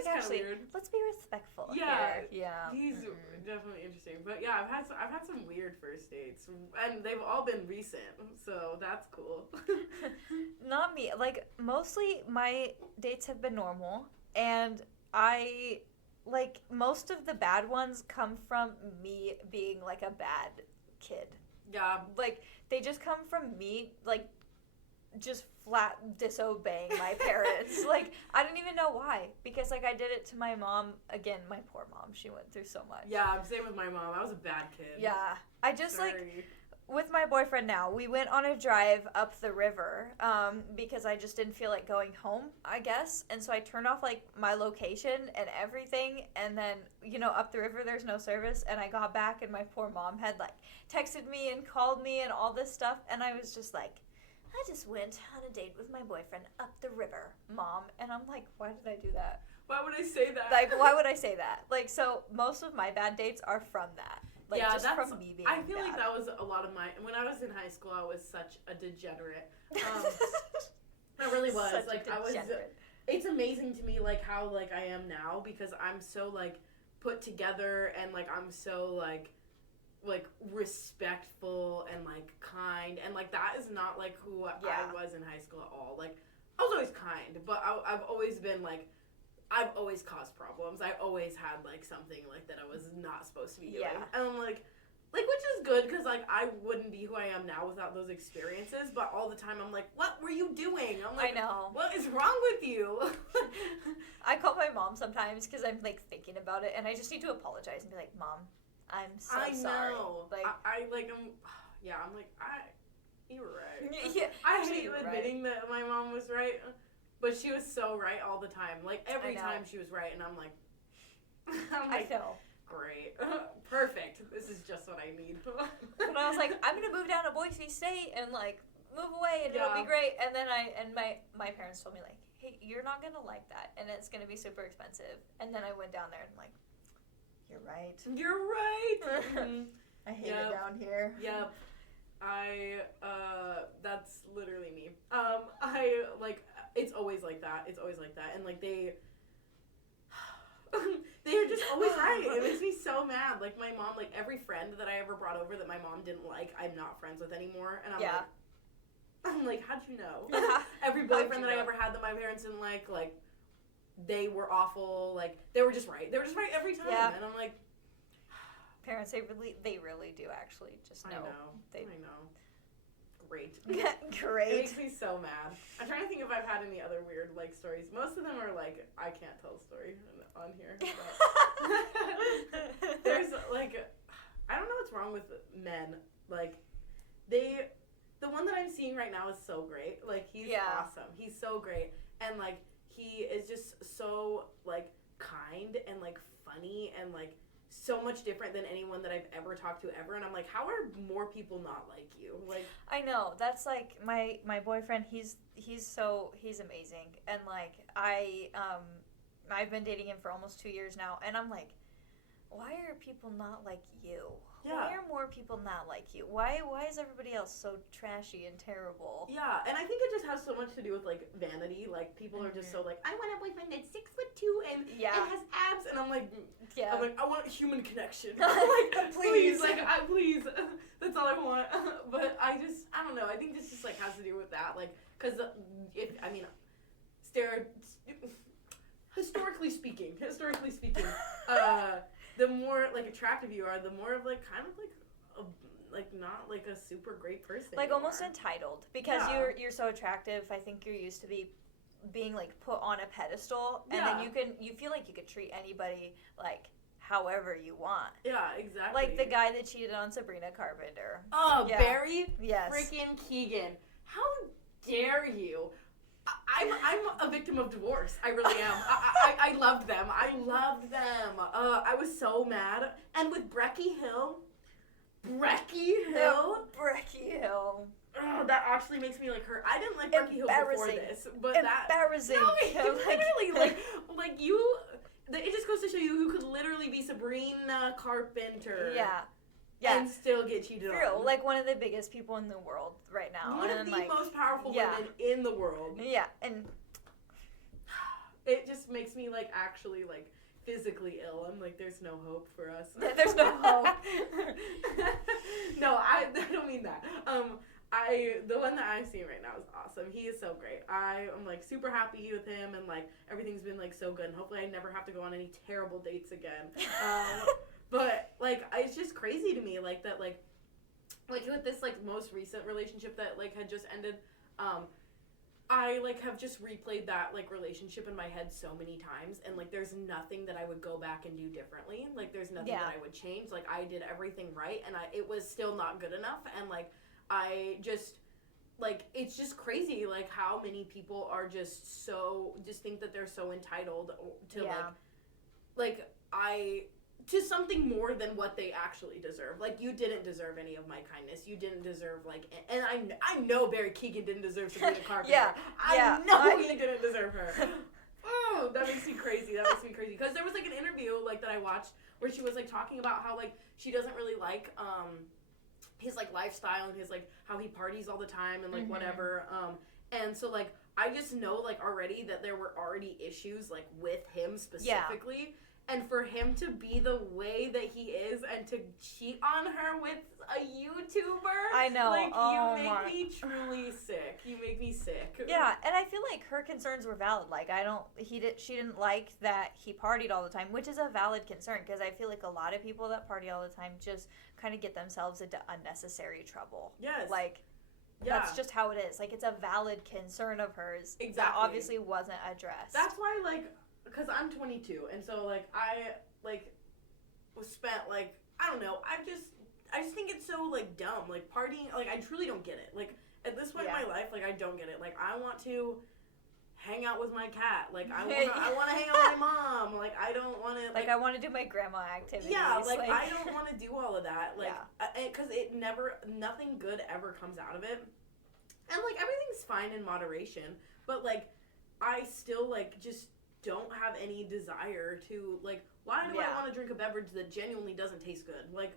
actually, weird. let's be respectful. Yeah, here. Yeah. He's definitely interesting, but yeah, I've had some weird first dates, and they've all been recent, so that's cool. Not me. Like mostly my dates have been normal, and I like most of the bad ones come from me being like a bad kid. Yeah, Like they just come from me like just flat disobeying my parents. Like I don't even know why, because like I did it to my mom. Again, my poor mom, she went through so much. yeah, same with my mom. I was a bad kid. Yeah, I just Sorry. like with my boyfriend now, we went on a drive up the river because I just didn't feel like going home, I guess, and so I turned off like my location and everything, and then up the river there's no service, and I got back and my poor mom had like texted me and called me and all this stuff, and I was just like, I just went on a date with my boyfriend up the river, Mom. And I'm like, why did I do that? Why would I say that? Like, why would I say that? Like, so most of my bad dates are from that. Like, yeah, just that's, from me being I feel bad. like that was a lot of my. When I was in high school, I was such a degenerate. I really was. Such like, a I was. degenerate. It's amazing to me, like, how, like, I am now, because I'm so, like, put together, and, like, I'm so, like respectful and like kind, and like that is not like who I was in high school at all. Like I was always kind, but I've always been like, I've always caused problems. I always had like something like that I was not supposed to be doing. Yeah. And I'm like which is good, because like I wouldn't be who I am now without those experiences. But all the time I'm like, what were you doing? I'm like, I know. What is wrong with you? I call my mom sometimes because I'm like thinking about it, and I just need to apologize and be like, Mom, I'm so sorry. Like I'm like, you were right. Yeah, I actually, hate you're admitting that my mom was right, but she was so right all the time. Like every I know. time she was right, and I'm like, I know. Great, perfect. This is just what I need. When I was like, I'm gonna move down to Boise State and like move away and it'll Yeah. be great. And then my parents told me, like, hey, you're not going to like that. And it's going to be super expensive. And then I went down there and I'm like, you're right. You're right. I hate it down here. Yep. That's literally me. It's always like that. It's always like that. And, like, they're just always right. It makes me so mad. Like, my mom, like, every friend that I ever brought over that my mom didn't like, I'm not friends with anymore. And I'm like, how'd you know? Every boyfriend that I ever had that my parents didn't like, they were awful. Like, they were just right. They were just right every time. Yeah. And I'm like... Parents, they really do actually just know. I know. Great. Great. It makes me so mad. I'm trying to think if I've had any other weird, like, stories. Most of them are, like, I can't tell a story on here. But there's, like, I don't know what's wrong with men. Like, the one that I'm seeing right now is so great. Like, he's awesome. He's so great. And, like, he is just so, like, kind and, like, funny and, like, so much different than anyone that I've ever talked to ever. And I'm like, how are more people not like you? Like, I know. That's, like, my boyfriend, he's amazing. And, like, I've been dating him for almost 2 years now. And I'm like, why are people not like you? Yeah. Why are more people not like you? Why is everybody else so trashy and terrible? Yeah, and I think it just has so much to do with, like, vanity. Like, people are just so, like, I want a boyfriend that's 6'2" and has abs, and I'm like, I want human connection. Like, please, like, please, that's all I want. But I don't know. I think this just, like, has to do with that, like, because historically speaking, the more, like, attractive you are, the more of, like, kind of, like, not, like, a super great person. Like, almost entitled. Because you're so attractive, I think you're used to being, like, put on a pedestal. And then you feel like you could treat anybody, like, however you want. Yeah, exactly. Like the guy that cheated on Sabrina Carpenter. Oh, Barry? Yes. Freaking Keegan. How dare you? I'm a victim of divorce. I really am. I loved them. I was so mad. And with Brecky Hill. Oh, that actually makes me, like, hurt. I didn't like Brecky Hill before this, but embarrassing. No, literally, like you. It just goes to show you could literally be Sabrina Carpenter. Yeah. And still get cheated on. Like one of the biggest people in the world right now. One of the most powerful women in the world. Yeah, and it just makes me, like, actually, like, physically ill. I'm like, there's no hope for us. There's no hope. No, I don't mean that. The one that I'm seeing right now is awesome. He is so great. I'm, like, super happy with him, and, like, everything's been, like, so good. And hopefully I never have to go on any terrible dates again. But, like, it's just crazy to me, like, that, like, with this, like, most recent relationship that, like, had just ended, I, like, have just replayed that, like, relationship in my head so many times, and, like, there's nothing that I would go back and do differently. Like, there's nothing that I would change. Like, I did everything right, and it was still not good enough, and, like, I just, like, it's just crazy, like, how many people are just think that they're so entitled to, to something more than what they actually deserve. Like, you didn't deserve any of my kindness. You didn't deserve, like, and I know Barry Keegan didn't deserve Sabrina Carpenter. I know he didn't deserve her. Oh, that makes me crazy. Because there was, like, an interview, like, that I watched where she was, like, talking about how, like, she doesn't really like, his, like, lifestyle and his, like, how he parties all the time and, like, whatever. And so, like, I just know, like, already that there were already issues, like, with him specifically. Yeah. And for him to be the way that he is and to cheat on her with a YouTuber. I know. Like, you make me truly sick. You make me sick. Yeah, and I feel like her concerns were valid. Like, she didn't like that he partied all the time, which is a valid concern, because I feel like a lot of people that party all the time just kind of get themselves into unnecessary trouble. Yes. Like, that's just how it is. Like, it's a valid concern of hers. Exactly. That obviously wasn't addressed. That's why, like, because I'm 22, and so, like, I, like, was spent, like, I don't know, I just think it's so, like, dumb, like, partying, like, I truly don't get it, like, at this point in my life, like, I don't get it, like, I want to hang out with my cat, like, I want to hang out with my mom, like, I don't want to, like, I want to do my grandma activities. Yeah, like, I don't want to do all of that, like, because nothing good ever comes out of it. And, like, everything's fine in moderation, but, like, I still, like, just don't have any desire to, like, why do I want to drink a beverage that genuinely doesn't taste good? Like,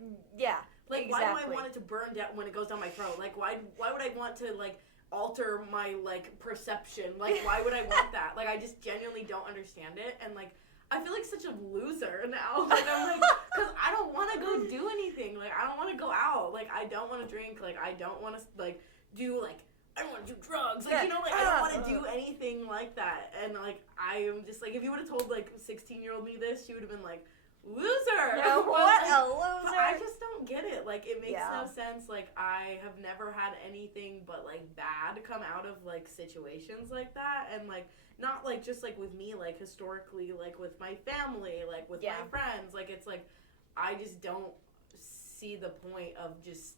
like, exactly. why do I want it to burn down when it goes down my throat? Like, why would I want to, like, alter my, like, perception? Like, why would I want that? Like, I just genuinely don't understand it, and, like, I feel like such a loser now. Like, I'm like, because I don't want to go do anything. Like, I don't want to go out. Like, I don't want to drink. Like, I don't want to, like, do, like, I don't want to do drugs. Like, you know, like, I don't want to do anything like that. And, like, I am just, like, if you would have told, like, 16-year-old me this, she would have been like, loser. No, what a loser. But I just don't get it. Like, it makes no sense. Like, I have never had anything but, like, bad come out of, like, situations like that. And, like, not, like, just, like, with me, like, historically, like, with my family, like, with my friends. Like, it's, like, I just don't see the point of just,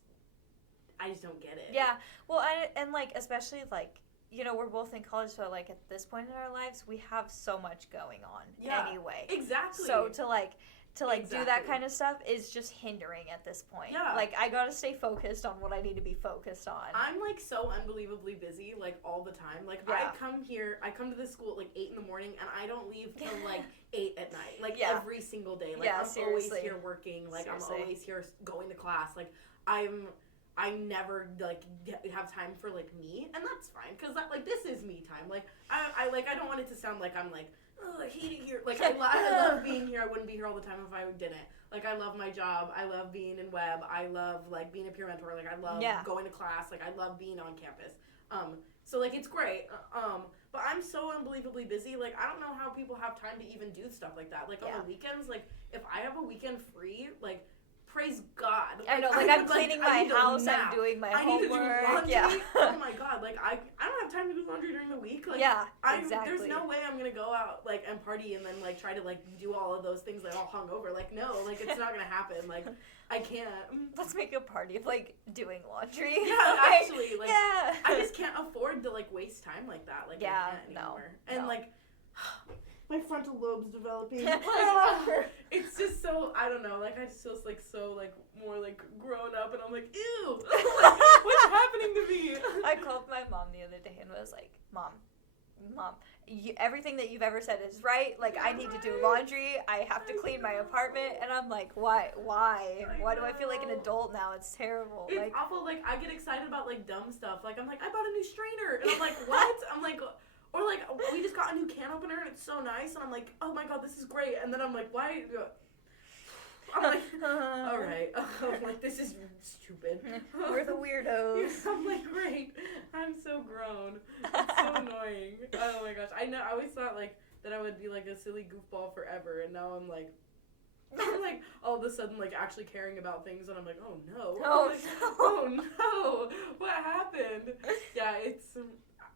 I just don't get it. Yeah. Well, and like, especially, like, you know, we're both in college, so, like, at this point in our lives, we have so much going on anyway. Exactly. So, do that kind of stuff is just hindering at this point. Yeah. Like, I gotta stay focused on what I need to be focused on. I'm, like, so unbelievably busy, like, all the time. Like, I come to this school at, like, 8 in the morning, and I don't leave till, like, 8 at night. Like, every single day. Like, I'm always here working. Like, I'm always here going to class. Like, I never, like, have time for, like, me, and that's fine, because, like, this is me time. Like, I don't want it to sound like I'm, like, oh, I hate it here. Like, I love being here. I wouldn't be here all the time if I didn't. Like, I love my job. I love being in web. I love, like, being a peer mentor. Like, I love going to class. Like, I love being on campus. So, like, it's great. But I'm so unbelievably busy. Like, I don't know how people have time to even do stuff like that. Like, on the weekends, like, if I have a weekend free, like, praise God. Like, I know, like, I'm cleaning my house, I'm doing my homework. I need to do laundry. Oh my God, like, I don't have time to do laundry during the week. Like, exactly. There's no way I'm gonna go out, like, and party and then, like, try to, like, do all of those things, like, all hungover. Like, no, like, it's not gonna happen. Like, I can't. Let's make a party of, like, doing laundry. Yeah, actually, like, I just can't afford to, like, waste time like that. Like, I can't anymore. And, like, my frontal lobe's developing. It's just so, I don't know, like, I just feel, like, so, like, more, like, grown up, and I'm like, ew, like, what's happening to me? I called my mom the other day and was like, Mom, everything that you've ever said is right. Like, I need to do laundry. I have to clean my apartment. And I'm like, why? Why do I feel like an adult now? It's terrible. It's like, awful. Like, I get excited about, like, dumb stuff. Like, I'm like, I bought a new strainer. And I'm like, what? I'm like, or, like, we just got a new can opener, and it's so nice. And I'm like, oh, my God, this is great. And then I'm like, why? I'm like, all right. I'm like, this is stupid. We're the weirdos. I'm like, great. I'm so grown. It's so annoying. Oh, my gosh. I know. I always thought, like, that I would be, like, a silly goofball forever. And now I'm like, all of a sudden, like, actually caring about things. And I'm like, oh, no. Oh, no. What happened? Yeah, it's...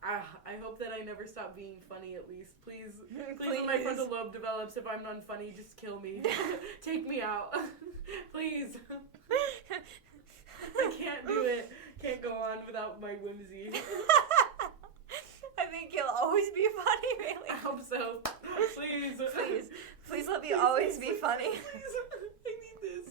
I hope that I never stop being funny, at least. Please, when my frontal lobe develops, if I'm not funny, just kill me. Take me out. Please. I can't do it. Can't go on without my whimsy. I think you'll always be funny, really. I hope so. Please. Please let me always be funny. Please. I need this.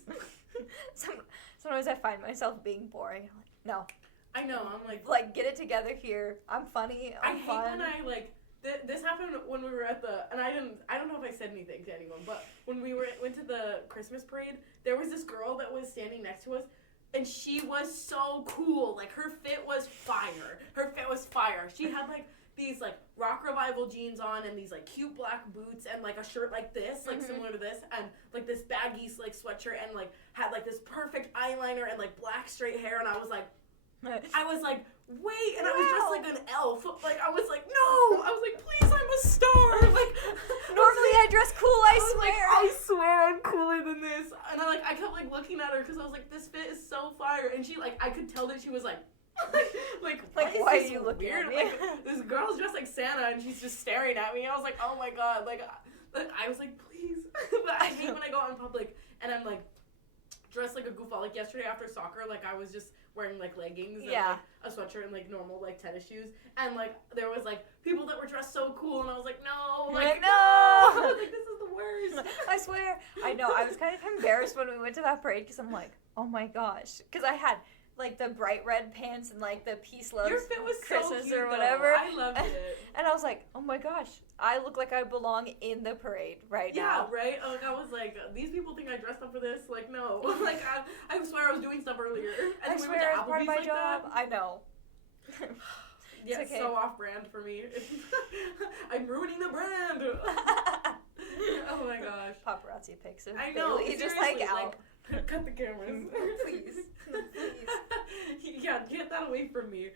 Sometimes I find myself being boring. I'm like, no. I know, I'm like, get it together here. I'm funny. I'm fun. I hate when I, like, this happened when we were at the, and I don't know if I said anything to anyone, but when we went to the Christmas parade, there was this girl that was standing next to us, and she was so cool. Like, her fit was fire. She had, like, these, like, rock revival jeans on, and these, like, cute black boots, and, like, a shirt like this, like, similar to this, and, like, this baggy, like, sweatshirt, and, like, had, like, this perfect eyeliner, and, like, black straight hair, and I was like, wait, and I was dressed like an elf. Like, I was like, no! I was like, please, I'm a star! Like, normally I dress cool, I swear. Like, I swear I'm cooler than this. And I kept, like, looking at her, because I was like, this fit is so fire. And she, like, I could tell that she was like, why are you looking weird? at me? Like, this girl's dressed like Santa, and she's just staring at me. I was like, oh my God. Like, I was like, please. But I hate when I go out in public, and I'm, like, dressed like a goofball. Like, yesterday after soccer, like, I was just wearing, like, leggings and, like, a sweatshirt and, like, normal, like, tennis shoes. And, like, there was, like, people that were dressed so cool, and I was like, no. Like, no. I was like, this is the worst. I swear. I know. I was kind of embarrassed when we went to that parade, because I'm like, oh, my gosh. Because I had like the bright red pants and like the peace loves Your fit was Christmas so cute, or whatever. I loved it. And I was like, oh my gosh, I look like I belong in the parade right now. Yeah, right? Like, I was like, these people think I dressed up for this? Like, no. Like, I swear I was doing stuff earlier. And I then swear we it's went to part of my Applebee's job. like I know. Yeah, okay. so off-brand for me. I'm ruining the brand. Oh my gosh. Paparazzi pics of I know. Baeli just like seriously, out. Cut the cameras. Please. Please. Yeah, get that away from me.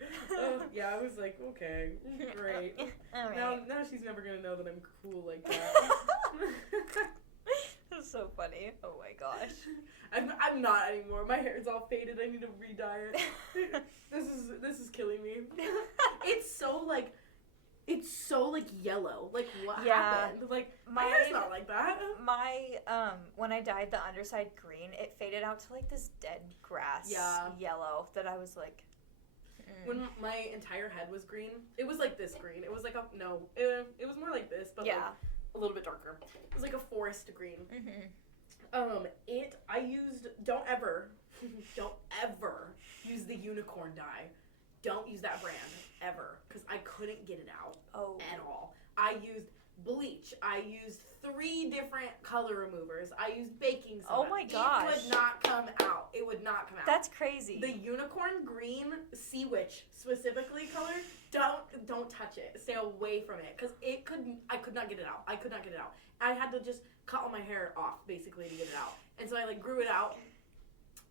Yeah, I was like, okay, great. Alright. Now she's never gonna know that I'm cool like that. That's so funny. Oh my gosh. I'm not anymore. My hair's all faded. I need to re-dye it. This is killing me. It's so like yellow. Like what happened? Like my hair's not like that. My when I dyed the underside green, it faded out to like this dead grass yellow that I was like. When my entire head was green, it was like this green. It was like it was more like this, but like a little bit darker. It was like a forest green. I used don't ever use the unicorn dye. Don't use that brand ever because I couldn't get it out at all. I used bleach. I used 3 different color removers. I used baking soda. Oh my gosh. It would not come out. It would not come out. That's crazy. The unicorn green sea witch specifically color, don't touch it. Stay away from it because I could not get it out. I could not get it out. I had to just cut all my hair off basically to get it out. And so I like grew it out,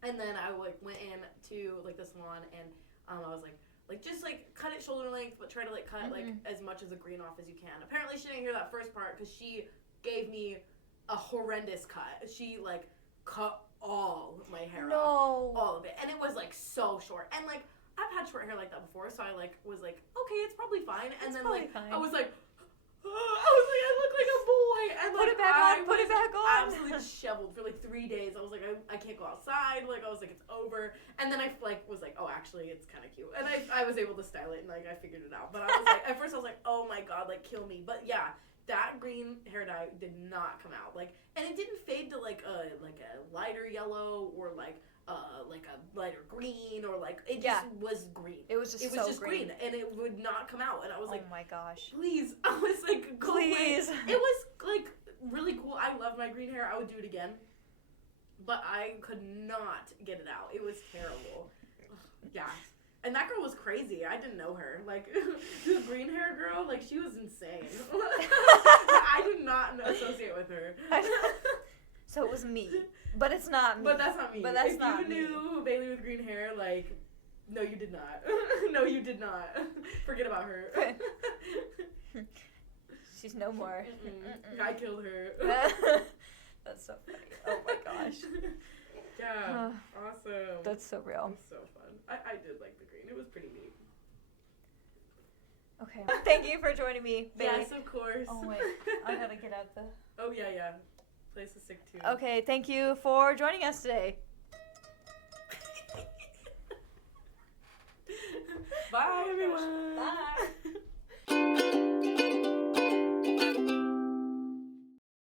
and then I like went in to like the salon and I was like just like cut it shoulder length, but try to like cut like as much of the green off as you can. Apparently she didn't hear that first part because she gave me a horrendous cut. She like cut all of my hair off, all of it, and it was like so short. And like I've had short hair like that before, so I like was like, okay, it's probably fine. And then like fine. I was like I look like a boy. And like, put it back on. Absolutely disheveled for like 3 days. I was like, I can't go outside. Like I was like, it's over. And then I like was like, oh, actually, it's kind of cute. And I was able to style it and like I figured it out. But I was like, at first I was like, oh my god, like kill me. But yeah, that green hair dye did not come out. Like, and it didn't fade to like a lighter yellow or like a lighter green or like it just was green. It was just green and it would not come out. And I was like, oh my gosh, please. I was like, go please. Away. It was like really cool. I love my green hair. I would do it again, but I could not get it out. It was terrible. Yeah. And that girl was crazy. I didn't know her. Like, the green hair girl, like, she was insane. I did not associate with her. So it was me. But it's not me. But that's not me. But that's not me. If you knew Baeli with green hair, like, no, you did not. No, you did not. Forget about her. She's no more. I killed her. That's so funny. Oh my gosh. Yeah. Awesome. That's so real. It was so fun. I did like the green. It was pretty neat. Okay. Thank you for joining me, Baeli. Yes, of course. Oh wait, I gotta get out the. Oh yeah. Place is sick too. Okay, thank you for joining us today. Bye everyone.